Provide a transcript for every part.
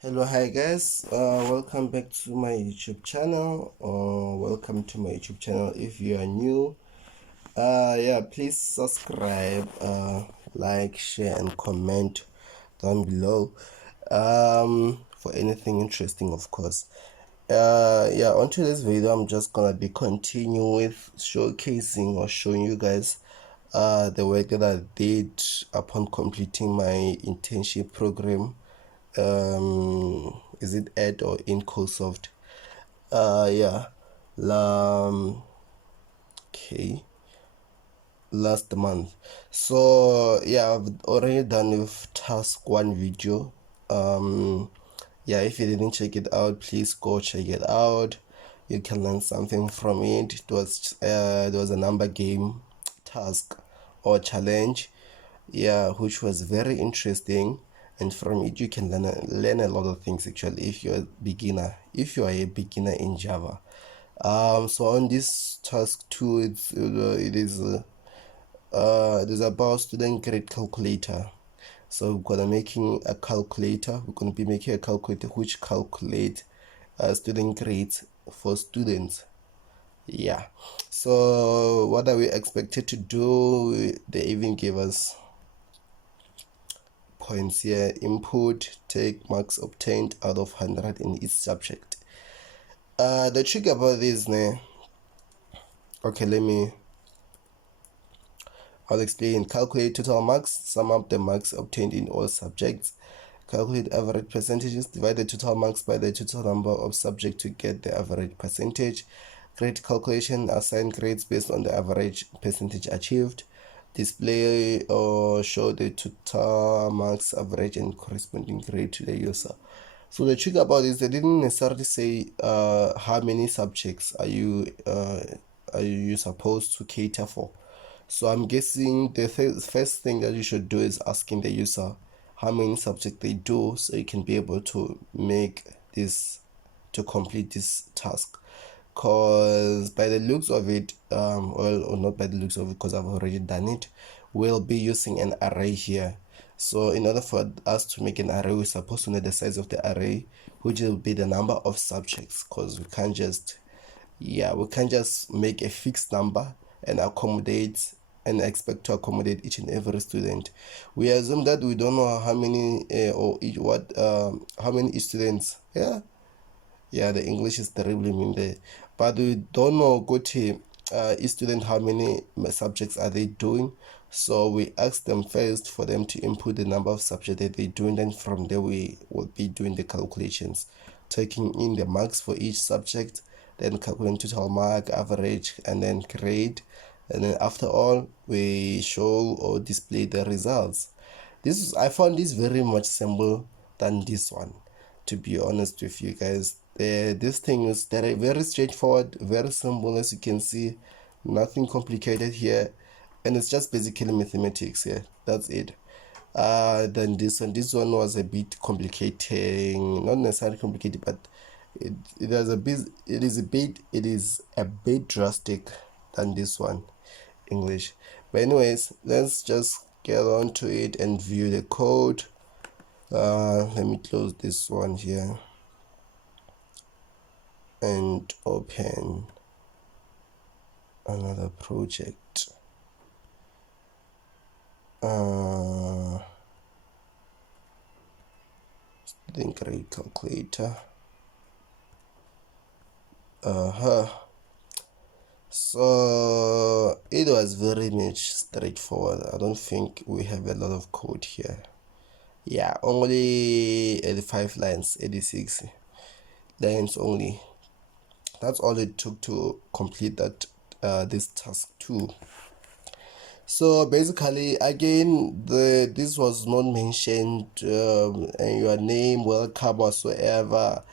Hello, hi guys, welcome back to my YouTube channel, or welcome to my YouTube channel if you are new. Yeah, please subscribe, like, share and comment down below for anything interesting, of course. Yeah, on today's video I'm just gonna be continuing with showcasing or showing you guys the work that I did upon completing my internship program. Is it at or in CodSoft? Yeah. Okay, last month. So yeah, I've already done with task one video. Yeah, if you didn't check it out, please go check it out. You can learn something from it. It was a number game task or challenge, yeah, which was very interesting, and from it you can learn a lot of things actually if you are a beginner in Java. So on this task 2, it is about student grade calculator. So we're gonna making a calculator. We're gonna be making a calculator which calculate student grades for students. Yeah. So what are we expected to do? They even gave us points here. Input, take marks obtained out of 100 in each subject. The trick about this, okay, I'll explain. Calculate total marks, sum up the marks obtained in all subjects. Calculate average percentages, divide the total marks by the total number of subjects to get the average percentage. Grade calculation, assign grades based on the average percentage achieved. Display or show the total marks average and corresponding grade to the user. So the trick about this, they didn't necessarily say how many subjects are you supposed to cater for. So I'm guessing the first thing that you should do is asking the user how many subjects they do, so you can be able to complete this task. Because by the looks of it, or not by the looks of it, because I've already done it, we'll be using an array here. So in order for us to make an array, we're supposed to know the size of the array, which will be the number of subjects, because we can't just make a fixed number and expect to accommodate each and every student. We assume that we don't know how many how many students. Yeah, the English is terribly mean there, but we don't know go to each student how many subjects are they doing. So we ask them first for them to input the number of subjects that they do, and then from there we will be doing the calculations, taking in the marks for each subject, then calculating total mark, average, and then grade, and then after all we show or display the results. I found this very much simple than this one, to be honest with you guys. This thing is very straightforward, very simple, as you can see, nothing complicated here, and it's just basically mathematics here. That's it. Then this one was a bit complicating, not necessarily complicated, but it is a bit drastic than this one, English. But anyways, let's just get on to it and view the code. Let me close this one here and open another project. Student grade calculator. So it was very much straightforward. I don't think we have a lot of code here. Yeah, only 85 lines, 86 lines only. That's all it took to complete that this task 2. So basically, again, this was not mentioned, and your name, welcome, whatsoever.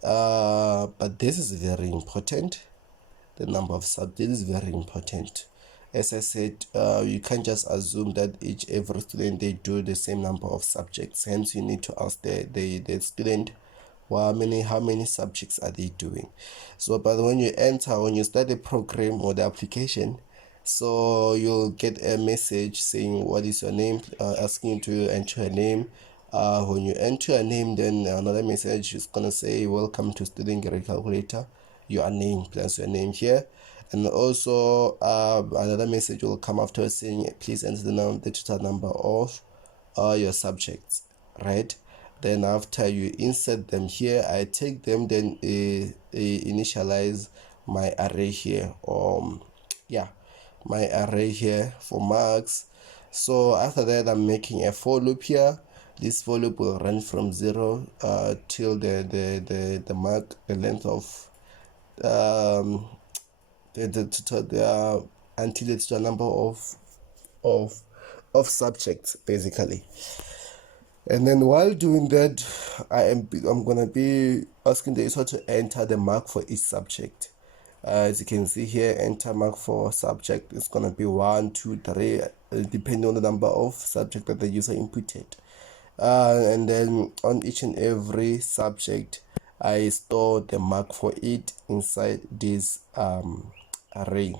But this is very important. The number of subjects is very important. As I said, you can't just assume that every student they do the same number of subjects. Hence, you need to ask the student, well, how many subjects are they doing. So but when you start the program or the application, so you'll get a message saying what is your name, asking you to enter a name, When you enter a name, then another message is gonna say welcome to student grade calculator, your name, plus your name here. And also another message will come after saying please enter the total number of your subjects, right? Then after you insert them here, I take them, then initialize my array here, yeah, my array here for marks. So after that, I'm making a for loop here. This for loop will run from 0 till the mark, the length of um, the total, until it's the number of of subjects basically. And then while doing that, I'm gonna be asking the user to enter the mark for each subject. As you can see here, enter mark for subject is gonna be 1, 2, 3, depending on the number of subject that the user inputted. And then on each and every subject, I store the mark for it inside this array.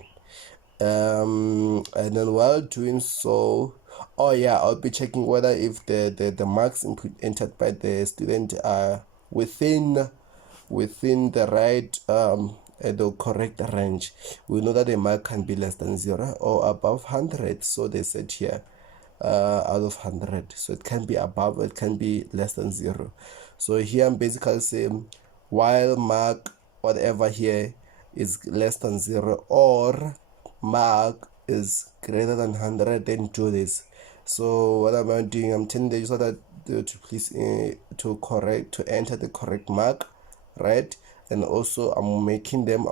And then while doing so, oh yeah, I'll be checking whether if the marks entered by the student are within the right the correct range. We know that the mark can be less than 0 or above 100, so they said here out of 100, so it can be above, it can be less than 0. So here I'm basically saying while mark whatever here is less than 0 or mark is greater than 100, then do this. So what am I doing? I'm telling the user that to please to enter the correct mark, right? And also I'm giving them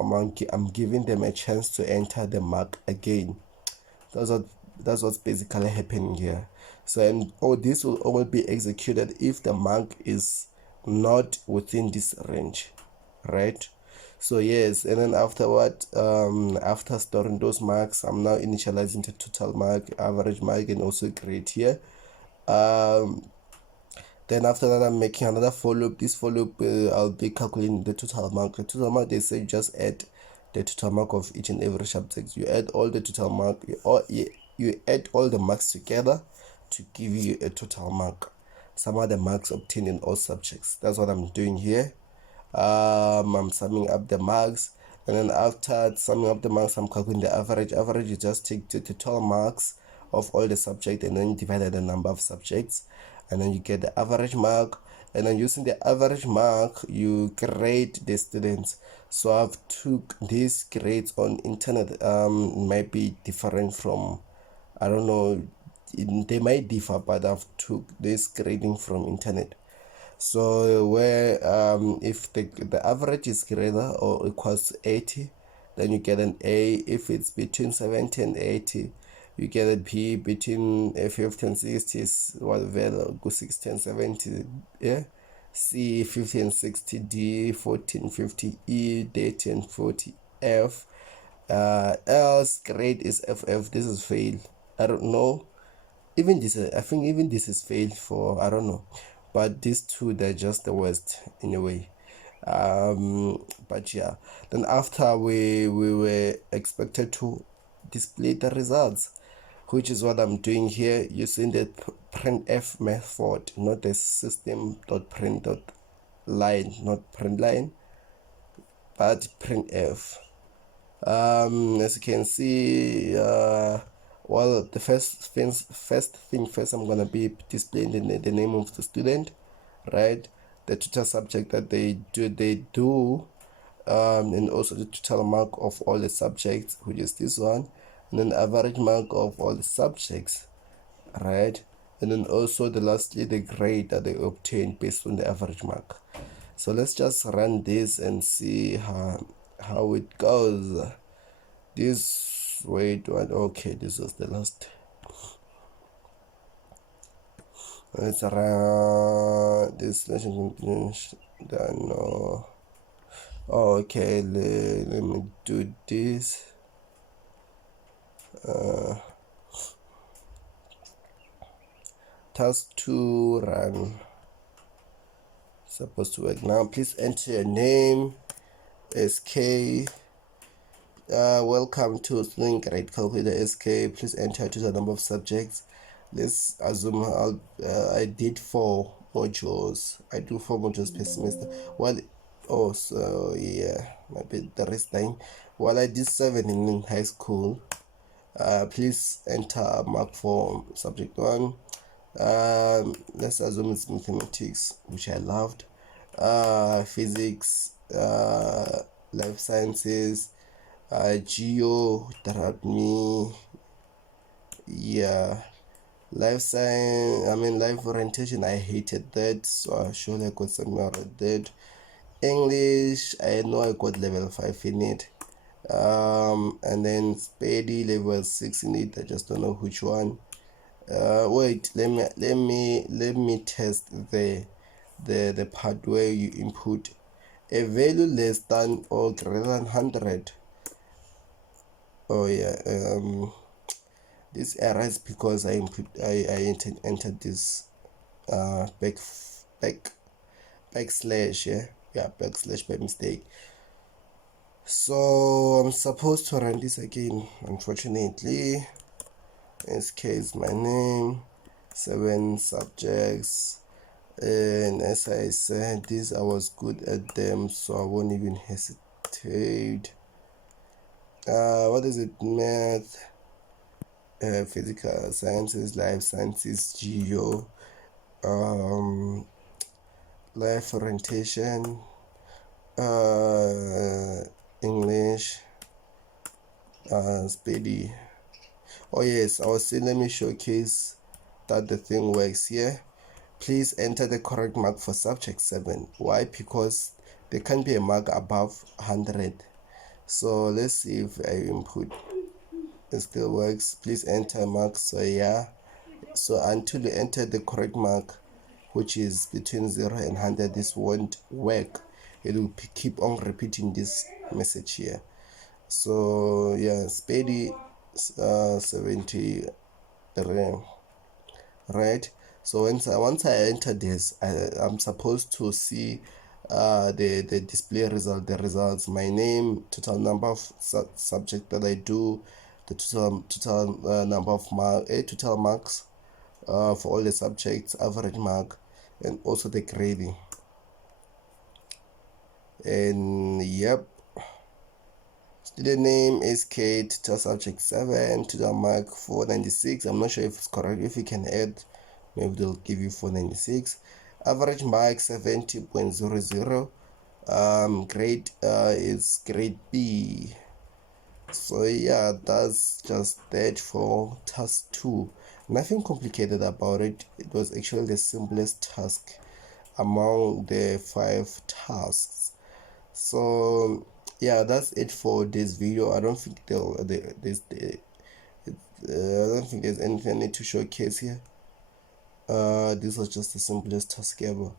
a chance to enter the mark again. That's what's basically happening here. So, and this will only be executed if the mark is not within this range, right? So yes, and then afterward, after storing those marks, I'm now initializing the total mark, average mark, and also grade here. Then after that, I'm making another for loop. This for loop, I'll be calculating the total mark. The total mark, they say just add the total mark of each and every subject. You add all the total mark, you add all the marks together to give you a total mark. Some of the marks obtained in all subjects. That's what I'm doing here. I'm summing up the marks, and then after summing up the marks, I'm calculating the average. Average, you just take the total marks of all the subjects and then divide by the number of subjects, and then you get the average mark. And then using the average mark, you grade the students. So I've took these grades on internet. Might be different from, I don't know, they might differ, but I've took this grading from internet. So where if the average is greater or equals to 80, then you get an A. If it's between 70 and 80, you get a B. Between 50 and 60 is whatever, go 60 and 70, yeah. C 50 and 60, D 40 and 50, E 30 and 40, F. Else grade is FF. This is fail. I don't know. Even this, I think even this is failed for, I don't know, but these two, they're just the worst in a way. But yeah, then after we were expected to display the results, which is what I'm doing here using the printf method, not the system.print.line, not print line, but printf. As you can see, well, the first thing first, I'm gonna be displaying the name of the student, right? The total subject that they do, and also the total mark of all the subjects, which is this one, and then average mark of all the subjects, right? And then also lastly the grade that they obtained based on the average mark. So let's just run this and see how it goes. This wait one, okay, this was the last. Let's run this lesson continues. No. Okay, let me do this. Task 2 run. Supposed to work now. Please enter your name. SK. Welcome to student grade calculator SK. Please enter to the number of subjects. let's assume I did 4 modules. I do 4 modules per semester. Well, oh, so yeah, maybe the rest time. While I did 7 in high school, please enter a mark for subject 1. Let's assume it's mathematics, which I loved, physics, life sciences, geo that helped me. Yeah, life science, I mean life orientation, I hated that, so I surely got something out of that. English, I know I got level 5 in it. And then Spady level 6 in it, I just don't know which one. Wait, let me test the part where you input a value less than or greater than 100. Oh yeah, this error is because I entered this back back backslash, yeah, backslash by mistake. So I'm supposed to run this again. Unfortunately, this case my name, 7 subjects, and as I said, this I was good at them, so I won't even hesitate. What is it? Math, physical sciences, life sciences, geo, um, life orientation, English, Speedy. Oh yes, I was saying, let me showcase that the thing works here. Please enter the correct mark for subject 7. Why? Because there can't be a mark above 100. So let's see if I input it still works. Please enter mark. So yeah, so until you enter the correct mark, which is between 0 and 100, this won't work. It will keep on repeating this message here. So yeah, Spady 70, right? So once I enter this, I'm supposed to see the display result, the results, my name, total number of subject that I do, the total number of total marks for all the subjects, average mark, and also the grading. And yep, student name is Kate, total subject 7, total mark 496. I'm not sure if it's correct. If you can add, maybe they'll give you 496. Average mark 70.00. Grade is grade B. So yeah, that's just that for task 2. Nothing complicated about it. It was actually the simplest task among the 5 tasks. So yeah, that's it for this video. I don't think I don't think there's anything I need to showcase here. This was just the simplest task ever.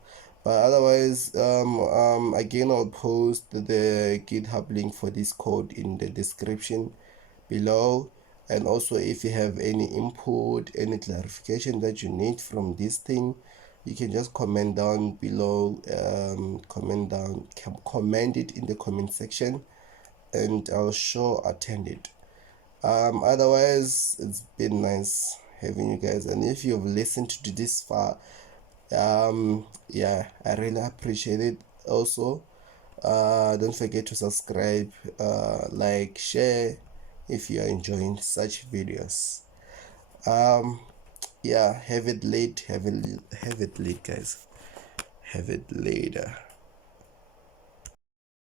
But otherwise, again, I'll post the GitHub link for this code in the description below. And also, if you have any input, any clarification that you need from this thing, you can just comment down below. Comment it in the comment section, and I'll sure attend it. Otherwise, it's been nice having you guys, and if you've listened to this far, yeah, I really appreciate it. Also, don't forget to subscribe, like, share if you are enjoying such videos. Yeah, have it late, guys. Have it later.